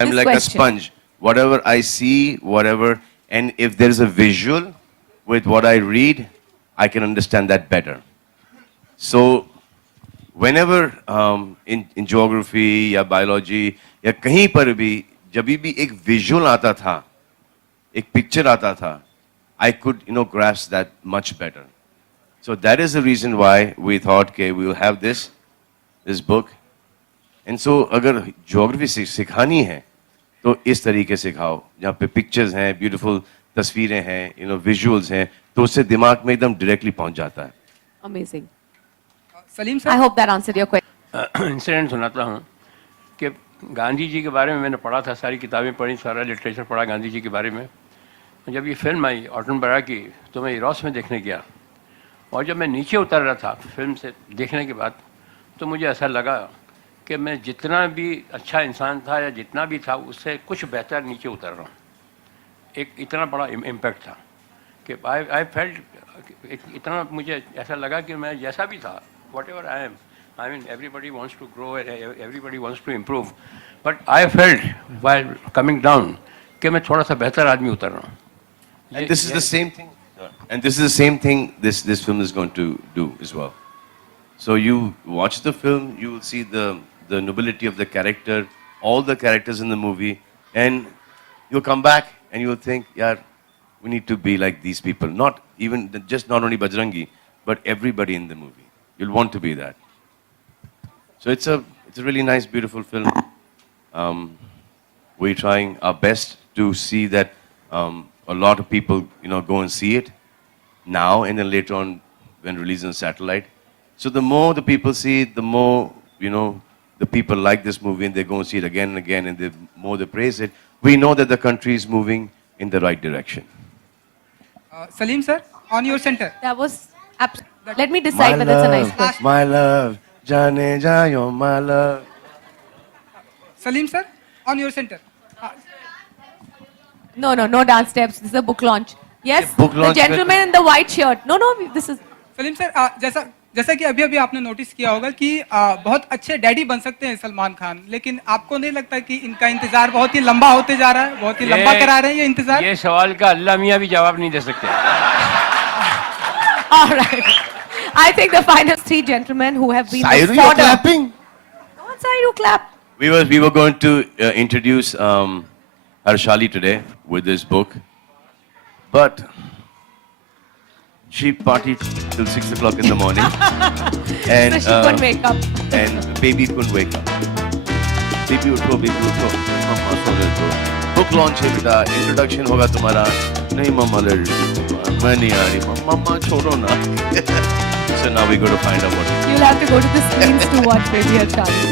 I'm this like question. a sponge. Whatever I see, whatever, and if there's a visual with what I read, I can understand that better. So, whenever in geography या biology या कहीं पर भी एक visual आता था, एक picture आता था, I could grasp that much better. So that is the reason why we thought, okay, we will have this book. And so अगर geography सिखानी है तो इस तरीके से सिखाओ जहाँ पे pictures हैं, beautiful तस्वीरें हैं, visuals हैं, तो उससे दिमाग में एकदम directly पहुंच जाता है. Amazing. Salim I sir, hope that answered your question. Incident सुनाता हूँ कि गांधी जी के बारे में मैंने पढ़ा था, सारी किताबें पढ़ी, सारा लिटरेचर पढ़ा गांधी जी के बारे में. जब ये फिल्म आई ऑटनबरा की तो मैं इरोस में देखने गया और जब मैं नीचे उतर रहा था फिल्म से देखने के बाद तो मुझे ऐसा लगा कि मैं जितना भी अच्छा इंसान था या जितना भी था उससे कुछ बेहतर नीचे उतर रहा हूँ. एक इतना बड़ा इम्पैक्ट था कि आई फेल्ट इतना मुझे ऐसा लगा कि मैं जैसा भी था whatever I mean everybody wants to grow and everybody wants to improve, but I felt while coming down कि मैं थोड़ा सा बेहतर आदमी उतर रहा हूँ. And this is the same thing. And this is the same thing this film is going to do as well. So you watch the film, you will see the nobility of the character, all the characters in the movie, and you'll come back and you'll think, yeah, we need to be like these people. Not only Bajrangi, but everybody in the movie. You'll want to be that. So it's a really nice, beautiful film. We're trying our best to see that a lot of people, go and see it now and then later on when released on satellite. So the more the people see it, the more, the people like this movie and they go and see it again and again and the more they praise it. We know that the country is moving in the right direction. Salim sir, on your center. That was let me decide whether it's a nice question. My love, Jane Jayo, my love. Salim sir, on your center. No dance steps. This is a book launch. Yes, book the launch gentleman in the white shirt. No, this is. Salim sir, जैसा कि अभी आपने notice किया होगा कि बहुत अच्छे daddy बन सकते हैं सलमान खान, लेकिन आपको नहीं लगता कि इनका इंतजार बहुत ही लंबा होते जा रहा है, बहुत ही लंबा करा रहे हैं ये इंतजार? ये सवाल का अल्लाह मियां भी जवाब नहीं दे सकते. All right. I think the final three gentlemen who have been. Sairu, you're clapping. Come on, Sairu, clap. We were going to introduce Harshali today with this book, but she partied till 6 o'clock in the morning, and So she couldn't wake up. And baby couldn't wake up. Baby utho, mama so rahe to. Book launch है बेटा, introduction होगा तुम्हारा. नहीं मम्मा मैं नहीं आ रही. मम्मा छोड़ो ना. So now we got to find out what. You'll have to go to the screens to watch Baby Harshali.